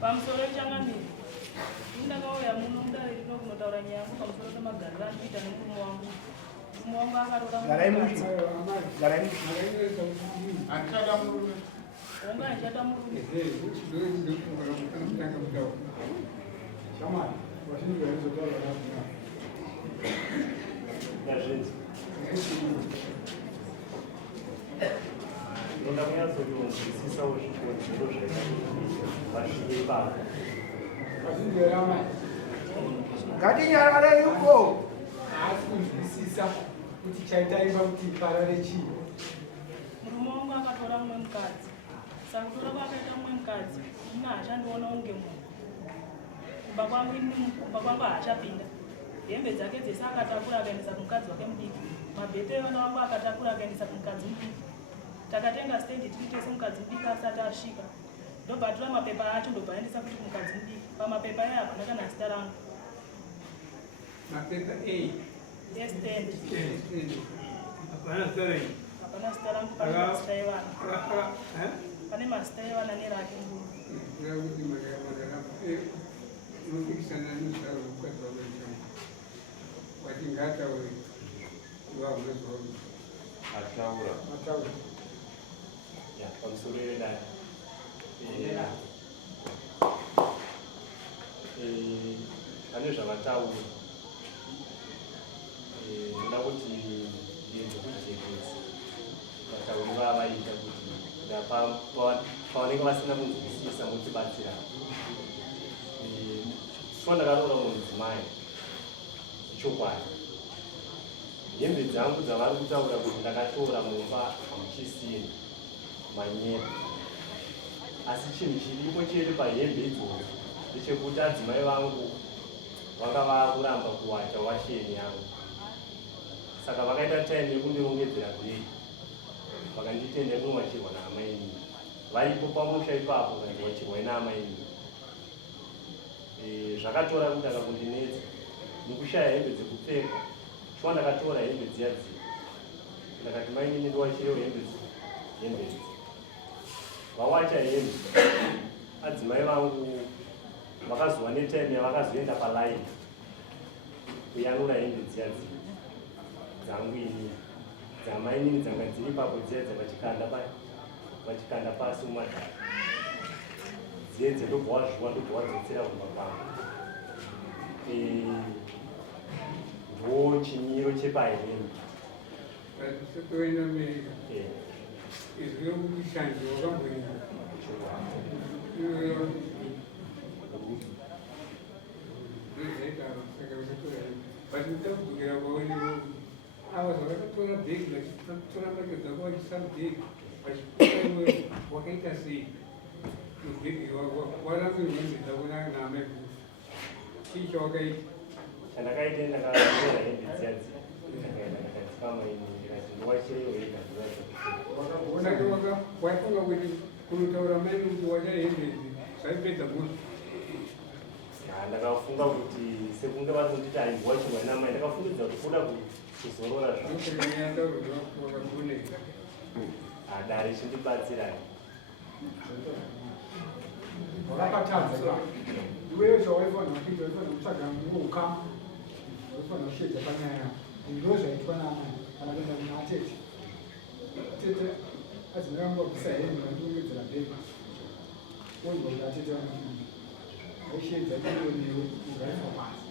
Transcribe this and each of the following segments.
pamusoro changamiri ndakauya muno mudariri nokunotaura nyaya yangu pamusoro pemagariro andinoita nemurume wangu. Murume wangu akarora wanga achada murume Ndoda kunyatsonzwisisa zviro zvazvibaba ngatinyarare yuko haasi kunzwisisa kuti chaitaiva kuti parare chii. murume wangu akatora mumwe mukadzi saka kutora kwakaita mumwe mukadzi ina hachandiona unge munhu kumba kwangu haachapinda hembe dzake dzese akatakura akaendesa kumukadzi wake mudiki mabhete evana vangu akatakura akaendesa kumukadzi mudiki takatenga stendi tiri tese mukadzi mudiki asati asvika ndobva tora mapepa acho ndobva aendesa kuti kumukadzi mudiki pamapepa aya hapana kana zita rangu Mapepa estendi hapana zita renyu. hapana zita rangu pane mazita evana pane mazita evana nerake nguru kuti unopikisana nezvaro mukadzi wako chamo watingataure wavunezvauri ataura pamusoro edai pane zvavataura ndoda kuti ndienze kujekesa vatauri vavaita kuti pavanenge vasina kunzwisisa mutibatsira swa ndakatora mudzimai chokwadi hembe dzangu dzavari kutaura kuti ndakatora mumba hamuchisini manyepa asi chinhu chiripo chiri pahembe idzodzo ndechekuti adzimai vangu vanga vakuramba kuwacha washeni yangu saka vakaita time yekundirongedzera bheki vakanditenda kunomachirwa naamaini varipo pamusha ipapo kandiwachirwa naamaini zvakatora kutanga kundinetsa nekushaya hembe dzekupfeka chwa ndakatora hembe dziya dziya ndakati mainini ndiwachirewo hembe idzi vawacha hembe adzimai vangu vakazova netime yavakazoenda palaini kuyanura hembe dziya dziya dzangu ini dzamainini dzanga dziri ipapo dziya dzavachikanda pasi mumadhara dziedze ndobva wazviwa ndobva wadzotsera kumba kwangu ndo chimiro chepahembe setoenda mberi izwi rokushanje wakamboita zvezaitaro saka usatora but nditakudzokera kwawenewo ava zvavakatora bhegi vachitora mbacho dzako vachisa bhegi vachipaiwe wakaita sei mubhegi warambirwa hembe dzako naamai chii chawakaita chandakaita ndakatora hembe dziya dziya ndakaenda ndakadzikamaini ndikati ndiwachirewo hembe waifunga kuti kunotaura maini kuti wacha hembe idzi zvaipedza muzi ndakafunga kuti sekunge vari kunditi aimbowachirwa namai ndakafungidza kuti kuda kuzorora dare chindibatsira wakapatadza iweyo zvawaifanira kuita waifanira kutsvaga muka waifanira kushedza panyaya ndo zvaitwa naamai kana kuenda kuna atete atete adzimai vangu vabvisa hembe vandiongedzera bhegi onzwa kuti atete vanokii aishedza ionewo izvaifa pasi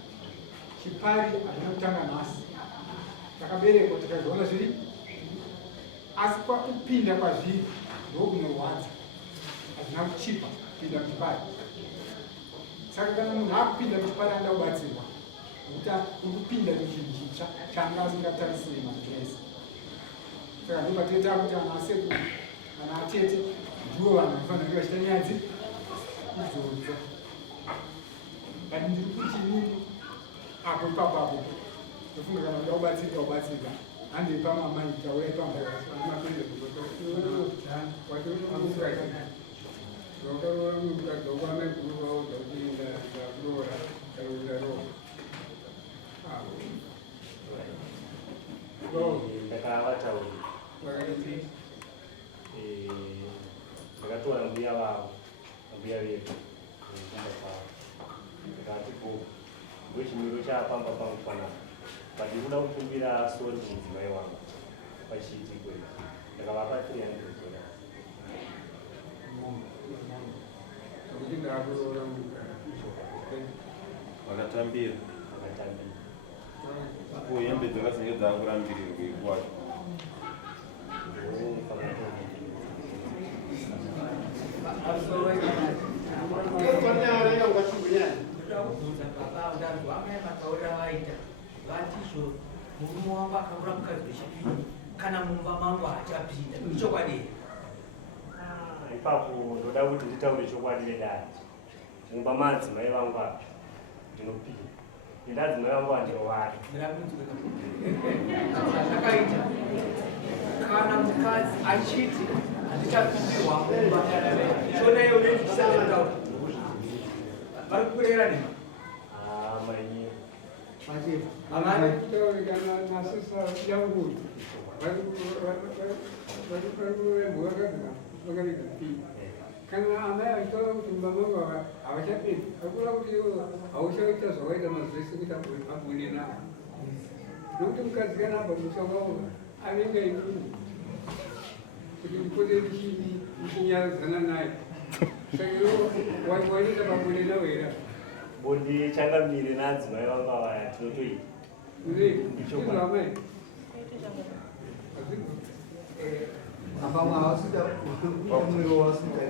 chipari hazvina kutanga nhasi takaberekwa tikazoona zviri asi kwakupinda kwazviri ndokunorwadza hazvina kuchipa kupinda muchipari saka kana munhu akupinda muchipari anoda kubatsirwa nekuti urikupinda muchinhu chitsva chaanga asingatarisiri matirese saka ndobatete akuti ana asekuru kana atete ndivo vanhu vanofanira kunge vachita nyadzi idzodzo kati ndiri kuti nini apo ipapapo tofunga kana uda kubatsirika ubatsirika handei pamamai taurai wakaroora mukadzi wako amai guru vaudza kuti ndakuroora ndaroora ndakavatauri ndakatora mbuya vavo mbuya vedu kukumba kwavo ndikati bo ndochimiro chaapamba pangu panapa pandikuda kukumbira sori kumudzimai wangu pachiitiko izvi ndakavapa 300 dollars. Vakatambira uye hembe dzakasenge dzakurambirirwa ikwacho murume wangu akaura mukadzi wechipiri kana mumba mangu haachapinda ichokwadi ipapo ndoda kuti nditaure chokwadi nedai mumba madzimai vangu apa ndinopinda indadzimai vangu vandinowari zvakaita kana mukadzi achiti handichapindirwa mumba chonaiyo unezvisaaaa vari kurera nema mainyi amani nasisa yangu kana amai achitora kuti mumba mangu havachapinda akura kuti hauchaita zvakaita mazvese kuti abune navo nokuti mukadzi kana abva musoro anenge inini kuti ndipote ndichinyaradzana naye saka wainoita pabune navo here bondi changamire nadzimai vangu avaya tinotoita amai Abang awak sudah umur awak sudah.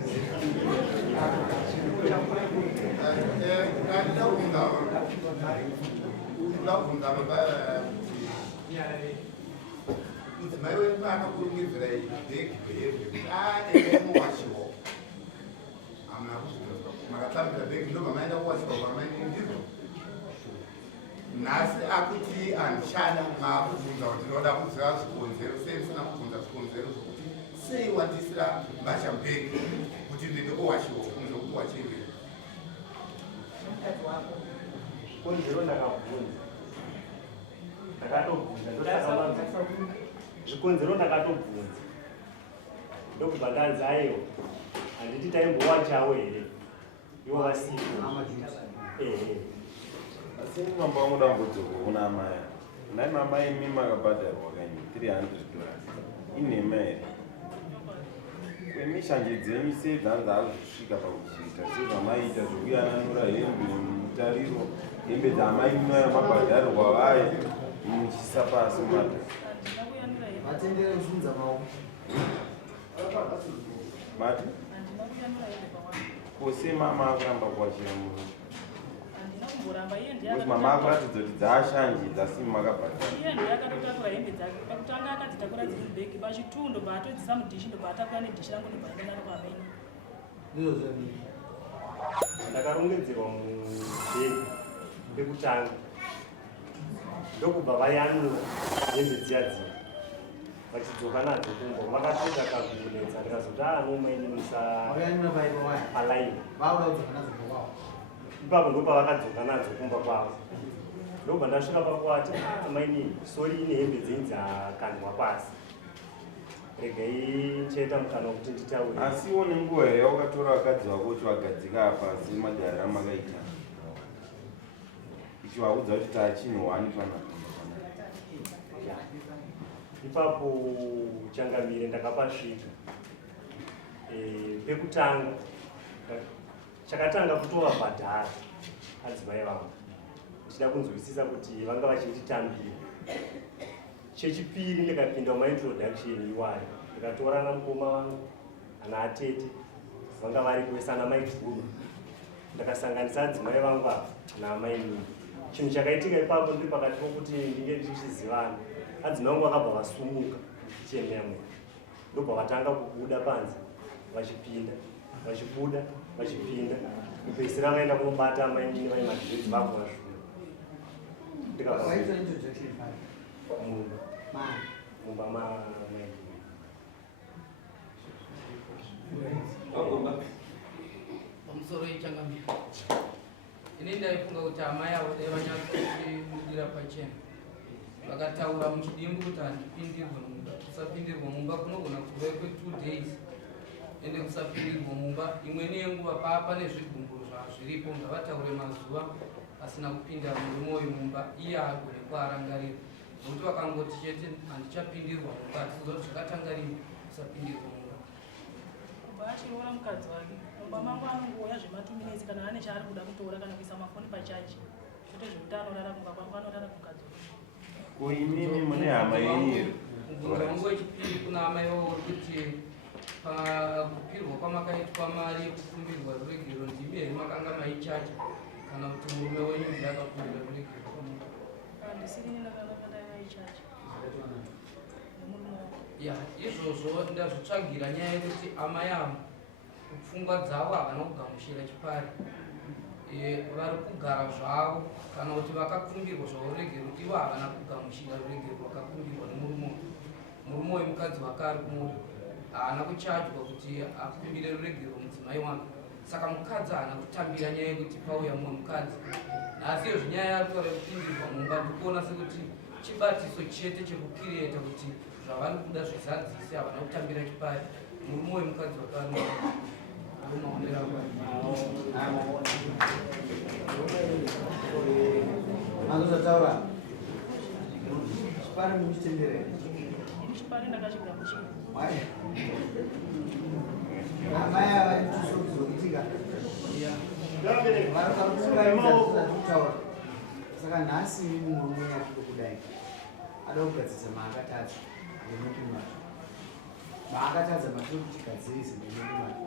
Nasi akuti anshana ngakuvunza kuti ndinoda kuziva zvikonzero sei musina kubvunza zvikonzero zvokuti sei watisira mbachambeki kuti ndinde owashiwo nokuti wachiri konzero ndakabvunza ndakatobvunza zvikonzero ndakatobvunza ndokubva ndanzi aiwa handiti taimbowachawo here ivo vasipo asi mamba wangu dambudziko kuna amai nai mamai imi makabhadharwa kanyi 300 dollars inhema here kwemishanje dzenyu sei dzanza azvisvika pakuchiita sezvamaiita zvokuyananura hembe mutariro hembe dzamai minoya mabhadharwa vaye muchisa pasi mata Matendere usunza maoko. mati kose mama akaramba kuwachira munhu kuti mama akuratidza kuti dzaashanje dzasimi makabhadhara iye ndo yakatotakura hembe dzake pakutanga akadzitakura dziri mubhegi pachitundo paatodzisa mudhishi ndo paatakura nedhishi rangu ndobvaenda naro pamene Ndizvo zvemini. ndakarongedzerwa mubhegi pekutanga ndokubva vayanura hembe dziya dziya vachidzoka nadzo kumba vakatoita kakunetsa ndikazoti anomainimisa Wakayanura paipo waya. palaini Vauda kudzoka nadzo kwavo. ipapo ndopavakadzoka nadzo kumba kwavo ndobva ndasvika pakuati maini sori ine hembe dzenyu dzakandwa pasi regai ncheta mukana wekuti nditaure asi one nguva here wakatora vakadzi vako uchivagadzika pasi magariro amakaita ichivaudza kuti taachinhwani panapa ipapo changamire ndakapasvika pekutanga chakatanga kutovabhadhara adzimai vangu ndichida kunzwisisa kuti vanga vachinditambira chechipiri ndikapinda mumaintroduction iwayo ndikatora namukoma vangu ana atete vanga vari kuesana maiguru ndakasanganisa adzimai vangu ava naamai mini chinhu chakaitika ipapo ndiri pakati pokuti ndinge ndichizivana adzimai vangu vakabva vasumuka chiememwe ndobva vatanga kubuda panze vachipinda vachibuda vachipinda kupedzisira vaenda kunobata amai mini vai madhiredzi vako vasvura Waita introduction pale. mumba mamai pamusoro yechangamiro ini ndaifunga kuti amai avo dai vanyatsotimudira pachena vakataura muchidimbu kuti handipindirwe mumba kusapindirwa mumba kunogona kuve kwe2 days ende kusapindirwa mumba imweni yenguva paa pane zvigumburo zviripo ngavataure mazuva asina kupinda murume uyu mumba iye agone kuarangarira nokuti vakangoti chete handichapindirwa mumba atizoti zvakatanga rini kusapindirwa mumba kubva achiona mukadzi wake mumba mangu anongoya zvematuminezi kana ane chaari kuda kutora kana kuisa mafoni pachaji chote zvekuti anorara kumba kwangu anorara mukadzi wake kuimimi mune hama yenyu mubvunzo wangu wechipiri kuna amai vavo kuti pakupirwa kwamakaitwa mari yekukumbirwa ruregero ndimi here makanga maichacha kana kuti murume wenyu ndiye akakumbira ruregero kwamuka handisiri ndakaichacha nemurume wako ya izvozvo ndazvitsvagira nyaya yekuti amai avo kupfungwa dzavo havana kugamuchira chipari vari kugara zvavo kana kuti vakakumbirwa zvauregero ivo havana kugamuchira ruregero rwakakumbirwa nemurume wemukadzi wake ari kumuri haana kuchajwa kuti akumbire ruregero mudzimai wake saka mukadzi haana kutambira nyaya yekuti pauya mumwe mukadzi nhasi iyo zvinyaya yarikutaura kupindirwa mumba ndikuona sekuti chibatiso chete chekukireta kuti zvavari kuda zvizadzise havana kutambira chipari murume wemukadzi wake ari Taura. Chipari muchitendere. chipari ndakachigamuchira amai avanichizokuzoitika varikutaura saka nhasi murume yatiri kudai ada kugadzisa maakatadza ngemupimazvo maakatadza matiri kuti gadzirisi ngemupimazvo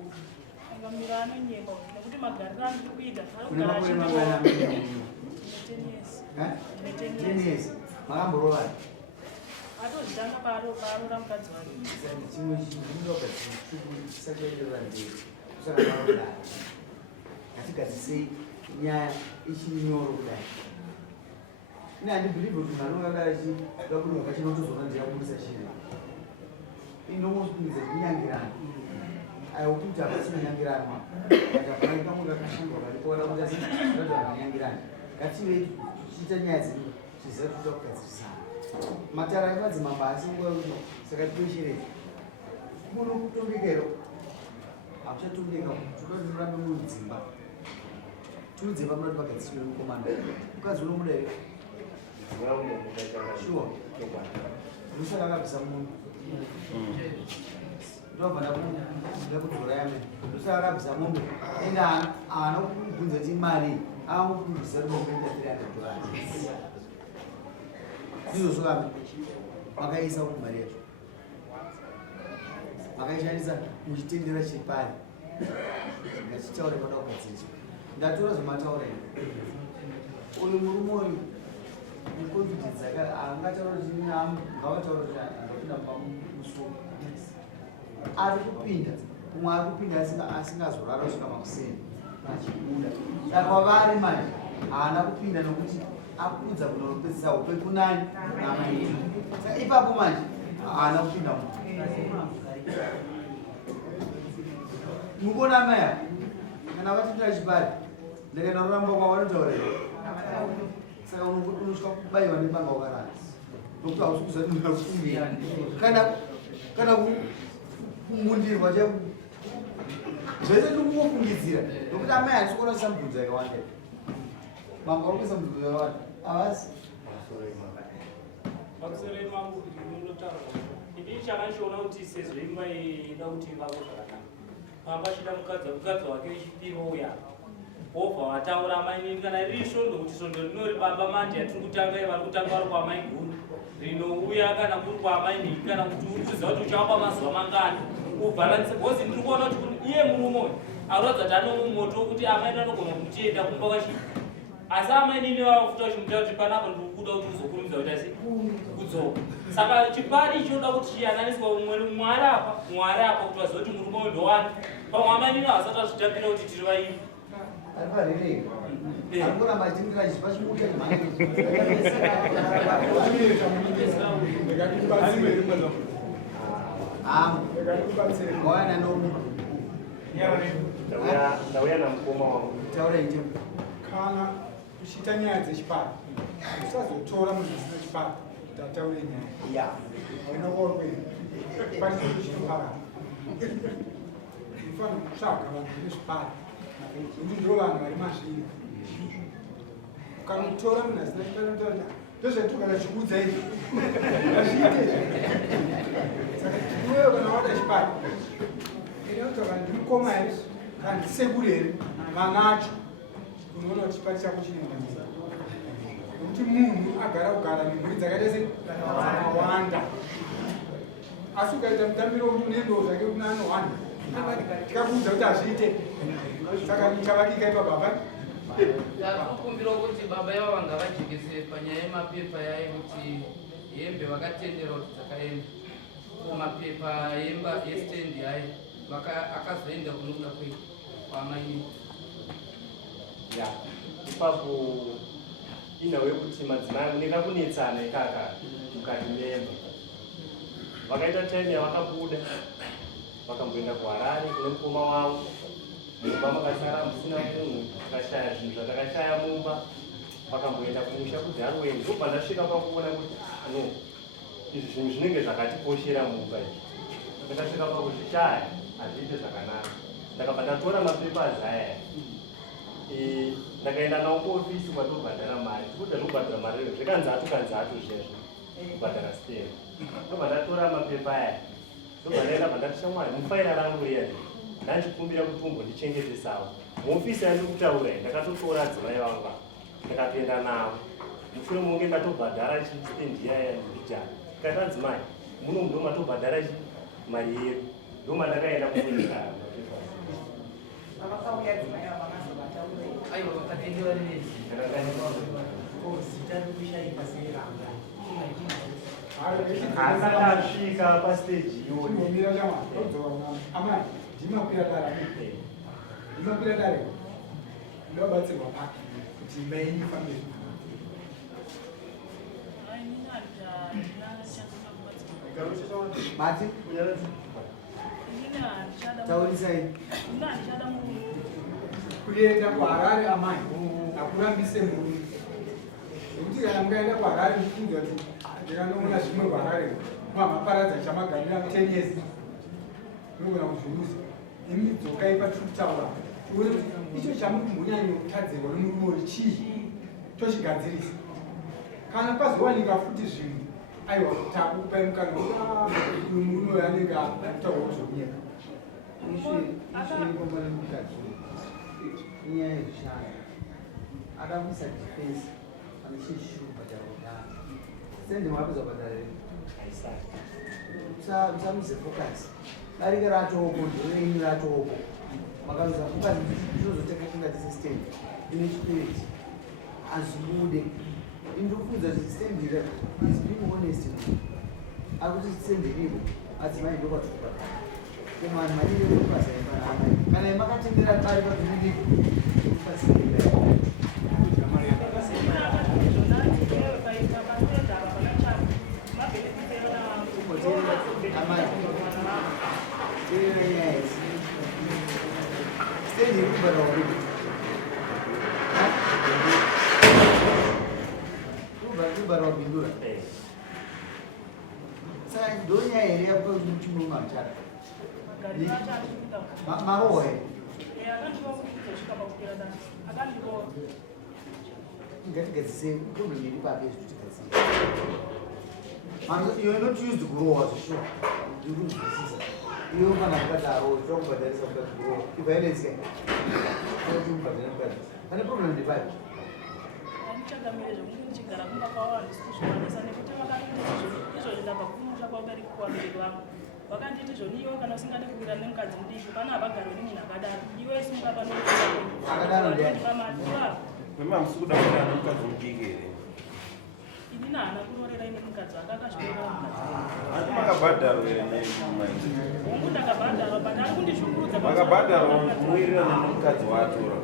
akamira anonyekwa nekuti magariro andiri kuita kune makore mangana amenya 10 years makamborovana atozvitanga paarora mukadzi wake chimwe chinogadzisaachaenderera mberi kusaka marodai ngatigadzisei nyaya ichinyoro kudai ine handibhirivhi kuti munhu anonga dara chida kunyoka chinotozona ndiyabudisa chiri inomosukungidza kunyangirana aiwokuti hapasina nyangiranwa katapana kamwe kakashandwa katipoona kuti asiaanyangirana ngativei tichiita nyaya dzedu tiziva kuita kugadzirisana matara emadzimamba asi nguva uno saka tieshereza muno kutombekero hakuchatombeka tinorambe mudzimba tinodzimba munoti pagadzisire mukomana mukadzi unomuda here shuwa ndosaka akabvisa munhu ndobva ndakudzora yame ndosaka akabvisa mombe ende haana kubvunza kuti imari aamukubvisa rimombe $300 izvozvo kame makaisa kuti mari yacho makaishandisa muchitendera chepari ngachitaure pada kugadzirisa ndatora zvamataura ino uyu murume uyu muconfidence angataura kuti ngavataura kuti andapinda pamusuku ari kupinda umwe ari kupinda asingazorara kusvika makuseni achibuda saka kwavari manje haana kupinda nokuti akudza kunopedzisa upe kunani namaiti saka ipapo manje haana kupinda mukuona maya kana vatindira chipari ndakaenda kuramba kwavo vanotaura saka unosvika kubayiwa nebanga ukarara nokuti hausi kuziva kuti unakumbira kana kumundirwa cha zvese tikufungidzira nokuti amai handisi kuona chisa mubvunzo yakawanda banga urikuisa mubvunzo yakawanda avasi makusore mangu ndinotaura ini chakachiona kuti sezvo imba ida kuti ivavo zvakanaka pamba chida mukadzi wake wechipiri uya obva wataura amainini kana riri svondo kuti svondo rinori baba manje yatiri kutanga vari kutanga vari kwamai guru rinouya kana kuri kwamainini kana kuti uri kuziva kuti uchava kwamazuva mangani ubhalanse bhozi ndiri kuona kuti iye murume anoratidza kuti ano moto wekuti amainini anogona kutienda kumba wachi asi amainini vafuta vachimuta kuti panapa ndiri kuda kuti uzokurumidza kuti asi kudzoka saka chipari chinoda kuti chiyananiswa mwari apa kuti vaziva kuti murume uyu ndowani pamwe amainini havasati vazvitambira kuti tiri vaini ari parereka arikuramba achitimira chipachimuta wawana nomu ndauya namukoma wangu taura ite kana uchiita nyaya dzechipari usazotora munhu zvisina chipari kuti ataure nyaya hauna korwe pachii chinoparara unofanira kutsvaga vanhu vine zvipari kuti ndo vanhu vari mazviri ukamutora munhu asina chitanotaura ndozvatukana chikudza izvi azviite saka iwewe kana wada chipari ida kuti kana ndimukoma here kana ndisekuru here vanacho unoona kuti chipari chako chinembanisa nokuti munhu agara kugara nemhuri dzakaita dzakawanda asi ukaita mutambiro wekuti uneendoo zvake kuti anohwanda tikakuudza kuti hazviite saka chavadika ipababa Kukumbira kuti baba yavo vanga vajekese panyaya yemapepa yaye kuti hembe vakatendera kuti dzakaenda mapepa yemba yestendi yaye akazoenda kunokuda kwamaini ya ipapo inawe kuti madzimai uneka kunetsana ikaka mukati memba vakaita time yavakabuda vakamboenda kuharare kune mukoma wavo mumba makasara musina munhu akashaya zvinhu zvatakashaya mumba vakamboenda kumusha kuti arweni ndobva ndasvika pakuona kuti no izvi zvinhu zvinenge zvakatikoshera mumba izvi ndakasvika pakuti shaya hazviite zvakanaka ndakabva ndatora mapepers aya ndakaenda nawo kuofisi kwatobhadhara mari tikuda zvokubhadhara mari reyo zvekanzatu zvezvo kubhadhara stero ndobva ndatora mapepa aya ndobva ndaenda bva ndati shamwari mufaira rangu riya ndanchikumbira kuti umbondichengetesawo muofisi yandiri kutaura ndakatotora dzimai vanga ndakapinda navo mushure munge ndatobhadhara chistendi yaya ndikutana tikati adzimai muno ndo matobhadhara mari yedu ndoma ndakaenda kuoeka aiwa vakatendera nezi asakasvika pasteji iyoimira amai ndimakwira dare ndimakwira dare ndobatsirwa paki kuti imba yenyu ifambe mati taurisai kuenda kuharare amai akurambise muri nekuti kana mukaenda kuharare muchifunza kuti ndikanoona zvimwe kuharare mamaparadza chamaganira 10 years unogona kuzvirusa imi dzokai patikutaura tione kuti icho chamuri kumbonyanyo kutadzirwa nomurume uri chii tochigadzirisa kana pazowanika futi zvinhu aiwa takupai mukana uyu murume uyo anenge akutaura kuzvokunyeka inyaya yekushanda akamuisa defense pane chizvishuru kubhadhara kudhara sendi mwapedza kubhadhara musamuze focus darike ratoko ndorenyu ratoko makaruza focus zvinozoteka kunga system ine spirit azibude indikufunza kuti system is being honest akuti system iripo adzimai ndokwatuka kumwana manini ndokwazaipanama kana imakatendera pari pazvinodipo ndokupasirira stendi irikubhara wakudi kubhara wapindura saka ndonyaya here yakuchimurume achara maroho here ngatigadzise problem iri pape zvikutigadzise iyo not used kurohwa zvishuwa ndikunzwisisa iyo kana mukadaro tokubhadharisa mukati kurohwa ivailensika kubhadhara mukati pane problem ndipapi chagamire zvokunge ndichigara kumba kwavo handisi kuzviwanisa nekuti vakaita izvozvo ndabva kumusha kwaubereki kuvabereki vavo vakanditi zvoni iwe kana usingade kuwira nemukadzi mudiki pana havagari nemunhu akadaro iwe isimuka panoamatiwavo memamusi kuda kuwira nemukadzi mudiki here inini haana kurorera ine mukadzi akakazviorera mukadzi hati makabhadharwa here hongu ndakabhadharwa but ari kundishungurudza makabhadharwa muwirira nemukadzi waatora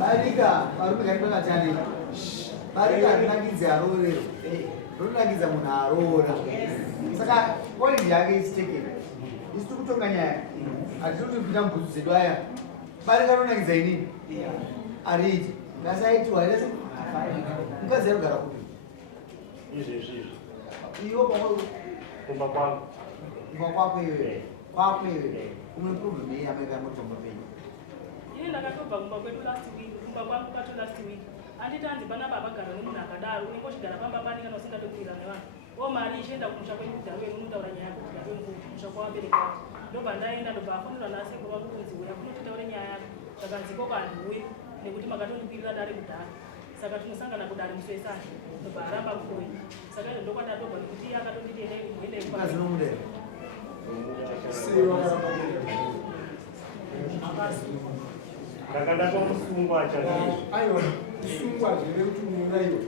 barika varume gari pakatanika barika rinakidzi arorero rinakidza munhu aroora saka point yake isitekera isi tiri kutonga nyaya hatitoti kupinda mubhutsu dzedu aya barika ronakidza inini ariiti ngasaitiwa ese mukadzi yarugara kupi izvezvizvo iwo kumba kwangu kumba kwako iwe kwako iwe umwe problem yeyamaika motombo penyu ini ndakatobva kumba kwedu last week, kumba kwangu kwacho last week. Anditi hanzi pana baba gara nemunhu akadaro, unenge uchigara pamba pani kana usingatokwira nevanhu. Mari ichienda kumusha kwenyu kudharo wenu unotaura nyaya yako kudharo wenu kumusha kwavabereki vako. Ndobva ndaenda ndobva afonera nasekuru vangu kunzi uya kunotitaure nyaya yako. Zvakanziko kanhuwe nekuti makatondikwirira dare kudharo. Saka tinosangana kudare musoesana. Ndobva aramba kukoyi. Saka izvo ndokwadadobva nekuti iye akatonditi endai kuendai Kazinomudera. Kakanda kwamusungwa chazvo. Aiwa, kusungwa zveve kuti unouraiwa.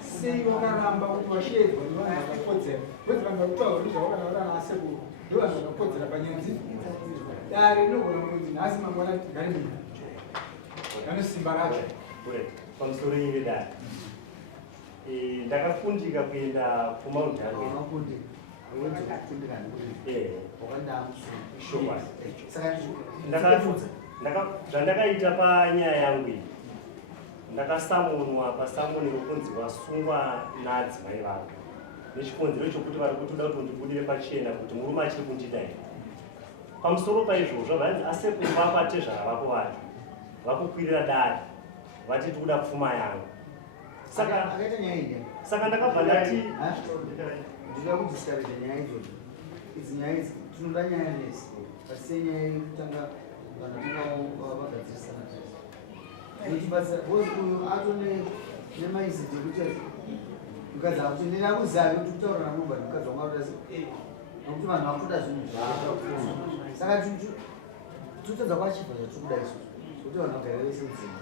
Sei wakaramba kuti washedzwa nevanhu vakakodzera. Kwete vanhu vakutaura kuti zvawakataura naasekuru ndovanhu vakakodzera panyunzi. Dare rinogona kunzi nhasi mangwana tigare nyika. Vane simba racho. Pamusoro iri dare. Ndakafundika kuenda kuMount Harvey. Zvandakaita panyaya yangu iyi, ndakasamunwa pasamuniro kunzi wasungwa nadzimai vangu nechikonzero chokuti vari kutoda kuti ndibudire pachena kuti murume achiri kundida here. Pamusoro paizvozvo vanzi asekuru vako atezvara vako vacho vakukwirira dare vati tikuda pfuma yangu. Saka ndakabva ndati ndinoda kuti sitarire nyaya idzodzo. Idzi nyaya idzi tinoda nyaya nesi asi nyaya yekutanga vanhu vagadzirisana nekutibatsira bhozi uyu atone nemaiziti ekuti mukadzi akuti ndina kuziva kuti kutaura namubva mukadzi wangu akuda nokuti vanhu vakutoda zvinhu zvavo. Saka totodza kwachibva zvatikuda isusu kuti vanhu vagare vese mudzimba.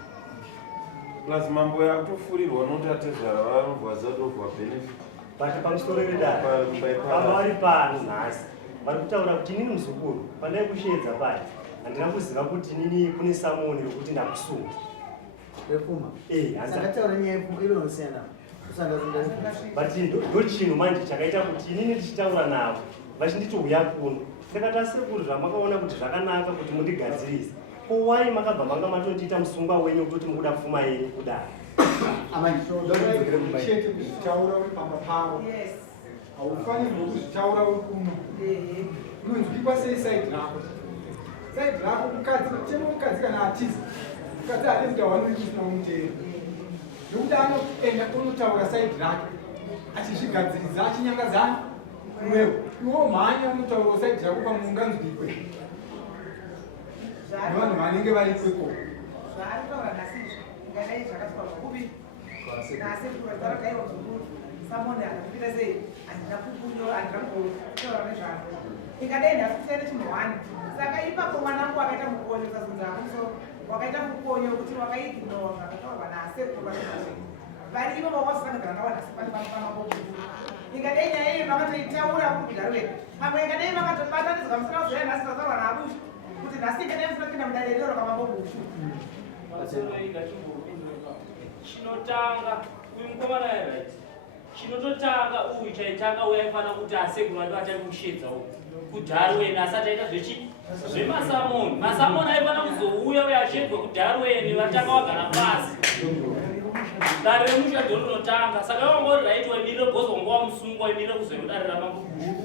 Plus mambo yakutofurirwa nokuti atezvara vanobva zadobva benefit. But pamusoro vedare pamba vari pano nhasi vari kutaura kuti inini muzukuru pandai kushedza paya handina kuziva kuti inini kune samoni rokuti ndakusunga repfuma. Sangataura nyaya yepfuma ironosiyana but ndo chinhu manje chakaita kuti inini ndichitaura navo vachinditi uya kuno saka tasekuru zvamakaona kuti zvakanaka kuti mundigadzirise kowai makabva manga matondiita musungwa wenyu kutoti mukuda pfuma yenyu kudaro. Chete kuzvitaura uri pamba pavo. Haufanirwi kuzvitaura uri kuno. Unonzwikwa sei saidi rako? Saidi rako mukadzi, chemo mukadzi kana atiza. Mukadzi ane kutaura nekusina umutero. Nokuti anoenda unotaura saidi rake. Achizvigadziridza achinyangadzana. Iwewe, iwewo mhanya unotaura saidi rako pamunganzwikwe. Nevanhu vanenge vari kweko. Zvaari kutaura nasizvo. Ngadai zvakataurwa kubi. Nasi kutaura kaiwa zvikuru. Samoni akapita sei? Handina kubudo, handina kutaura nezvako. Ikadai ndasiyana chinhuwani. Saka ipapo mwanangu wakaita mukonyo sazunza hakuso. Wakaita mukonyo kuti wakaignora zvakataurwa nasekuru vanozvazvo. Vari ivo vawazosangana navo nhasi pane pamaboku. Ikadai nyaya iyi vakatoitaura kugaro wedu. Pamwe ikadai vakatobatanidzwa musina kuzoya nhasi zvataurwa nabushi. Kuti nhasi ikadai musina kupinda mudare rero ramaboku. Chinotanga uyu mukomana right chinototanga uyu chaitanga uyaifana kuti asekuru vatu achari kushedza kudharweni asati aita zvemasamoni. Masamoni aifana kuzouya uye ashedzwe kudharweni vatanga vagara pasi dare remushadho rinotanga. Saka wangori right wamirire bhozi wanga wamusungwa wamirire kuzoidarira mabuguru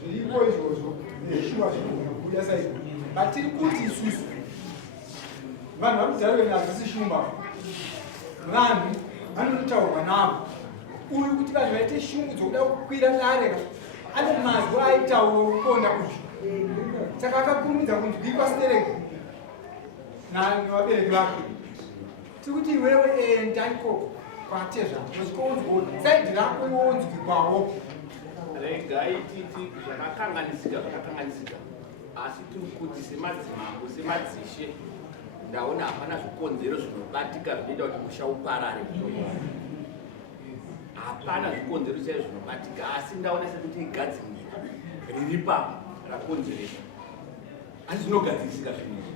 zviripo izvozvo nezviwa zvinogona kubuda saizvo batiri kuti isusu vanhu vari kudharweni havasi shumba. Vanhu vanotaurwa navo uyu kuti vanhu vaite shungu dzokuda kukwira dare ane mazwi aitaura kukonda kuzvo. Saka akakurumidza kunzwikwa stereki navabereki vake tikuti iwewe endaiko kwatezva nosvikounzwa saidi rako iwonzwikwawo. Regai titi zvakakanganisika asi tiri kuti semadzimambo semadzishe ndaona hapana zvikonzero zvinobatika zvinoita kuti musha uparare. Hapana zvikonzero chaizvo zvinobatika asi ndaona sekuti igadziriro riri papa rakonzeresa asi zvinogadzirisika zvinizvi.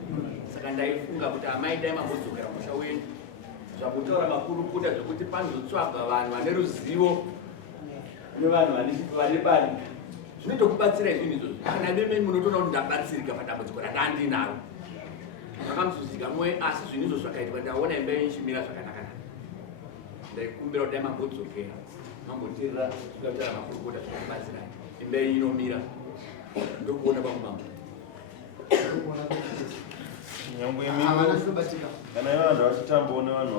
Saka ndaifunga kuti amai dai mambodzokera musha wenyu zvakutaura makurukota zvokuti panozotsvagwa vanhu vane ruzivo nevanhu vane bani zvinotokubatsira izvini izvozvo. Kana meme munotoona kuti ndabatsirika padambudziko randandinaro makamuzuzika mwe asi zvinhu izvo zvakaitwa ndaona imba ichimira zvakanaka. Ndaikumbira kuti dai mambodzokera mamboteerera zvikautaura makurukota zvinokubatsirai imba inomira ndokuona pamumambo. nyangwe havana zvinobatika kana vanhu vachitambawo nevanhu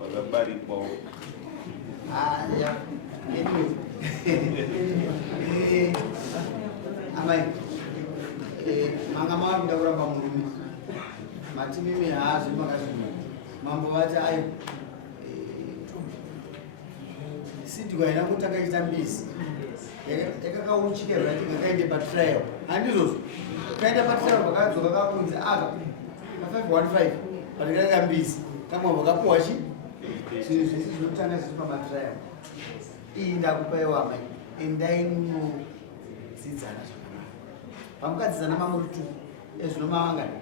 vakabarikwawo amai manga mavapinda kuramba murume matimimi haazvi makazvino mambo vati ayo sidhwa ina kuti akaita mbizi yakakauchika vati ngakaende patrial handizvozvo kaenda patrial vakadzoka kakunzi aka pa515 patikataka mbizi kamwe vakapuwa chi zvinhu zvisi zvinotanga zviri pamatrial iyi ndakupaiwa amai endai munodzidzana zvakanaka pamukadzidzana mamuri 2 ezvino mavangani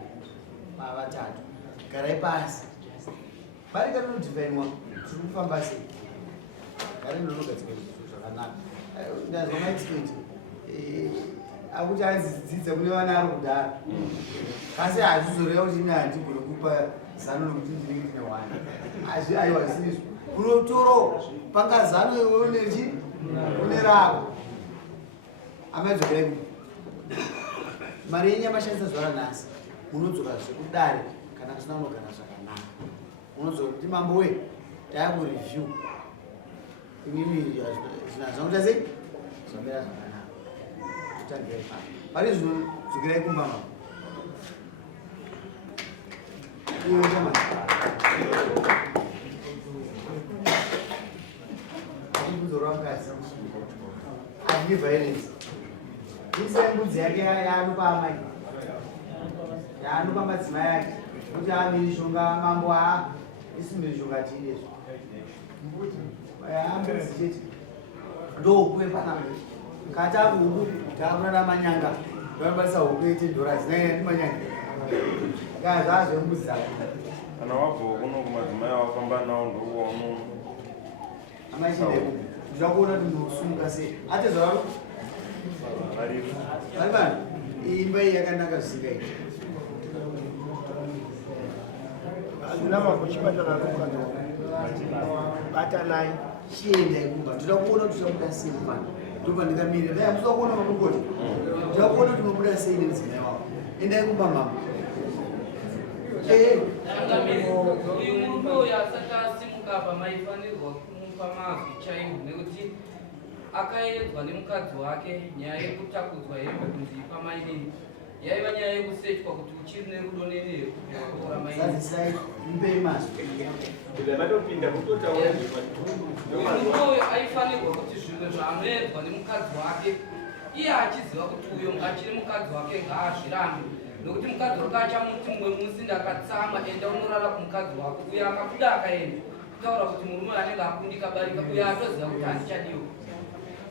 mavatatu garai pasi parikatonodhivhainwa tiri kufamba sei gari ndonogadzika zvinhu zvakanaka ndazwa maexpert akuti adzidzidza kune vana ari kudhara asi hazvizoreva kuti ine handigone kupa zano nokuti ndinenge ndine wana azvi aiwa zvisizvo unotoro pangazano iweonechi une rako amaidzokera ku mari yenyu yamashandisa zuva ranhasi munodzoka zvekudare kana kusina unogara zvakanaka unodzoka kuti mambo we taakureview imimi zvinazvakuta sei zvamera zvakanaka kutangirai pari zvinodzokerai kumba mama iwetama kuzorwa mukadzi handii violence isai mbudzi yake yaanopa amai yaanopa madzimai ake kuti amiri shonga mambo isimiri shonga tiidezvo ambudzi chete ndoukwe panapa kati akuhuku taakunana manyanga vanobatisa huku $8 zinaina manyanga ngazvazvembudzi dzake kana wabva kuno kumadzimai wafamba nawo ndouwaonono amaichideko ndichakuona kuti ndosumuka sei atezvaro vari vanhu imba iyi yakanaka zvisingaiti hazvina mavho chipatara nokana batanai chiendai kumba ndoda kuona kuti uchabuda sei mumana ndopa ndikamirira dai hamusa kuona mamukoti ndoda kuona kuti unobuda sei nemudzimai wavo endai kumba mama uyu murume uyu asati asimuka apa maifanirwa kumupa mazwi chaiwo nekuti akaedzwa nemukadzi wake nyaya yekutakudzwa hembe kunzi pamainini yaiva nyaya yekusechwa kuti uchiri nerudo nenehekuora zazisai mupei mazwi vatopinda kutotaura murume uyu aifanirwa kuti zvimwe zvaanoedzwa nemukadzi wake iye achiziva kuti uyo achiri mukadzi wake ngaazvirambe nokuti mukadzi wake achamuti mumwe musi ndakatsama enda unorara kumukadzi wako uyo akabuda akaenda kutaura kuti murume anenge akundika barika uyo atoziva kuti handichadiwa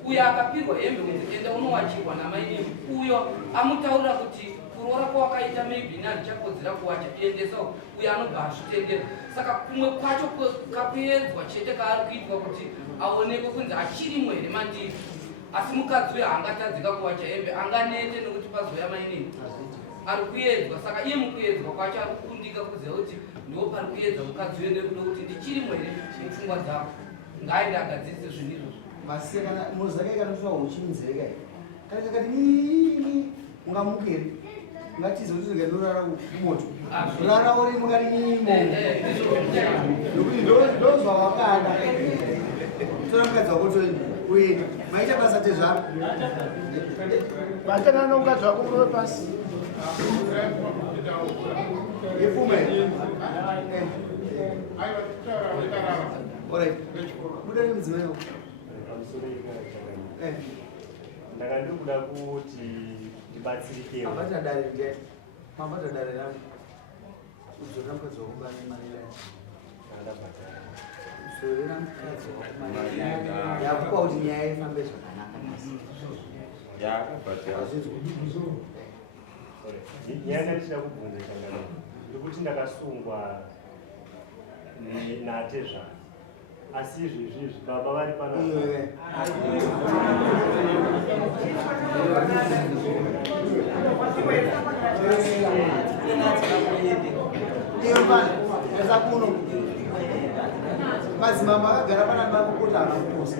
uyo akapirwa hembe kunzi enda unowachirwa namainini uyo amutaurira kuti kuroora kwawakaita maybe nandichakodzera kuwacha endesa uyo anobva azvitendera saka kumwe kwacho kakuedzwa chete kaari kuitwa kuti aonekwe kunzi achiri mwere mandiri asi mukadzi uyo haangatadzika kuwacha hembe anganete nokuti pazoya mainini ari kuedzwa saka iye mukuedzwa kwacho ari kukundika kuziva kuti ndo pari kuedza mukadzi uyo nekuda kuti ndichiri mwere mupfungwa dzako ngaende agadzirisa zvinhu izvozvo masekana muzake kanosva uchinzeka kana kakati ungamukeri ngatize kuti ndinganorara kumoto rara uri mungati nyimo nokuti ndozvawakada tora mukadzi wako toenda maita basa tezvaro vatana nomukadzi wako murowe pasi yepfuma buda nemudzimai wako ndakandikuda kuti ndibatsirikewo mabata dare rako uzorera mukadzi wako banemarira uzorera mukadzi wako yakupa kuti nyaya ifambe zvakanaka nyaya ndachida kubvunza changano ndikuti ndakasungwa nate zvako asi izvezvizvi baba vari pana esa kuno madzimambo akagara pana baba kuti akakuposa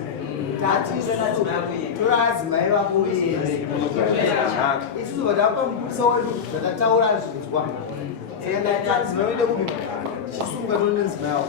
tora adzimai vako uende isusu vatapa mupurisa wedu zvatataura zvinzwa saka adzimai vede kuti chisunga tone nzima yavo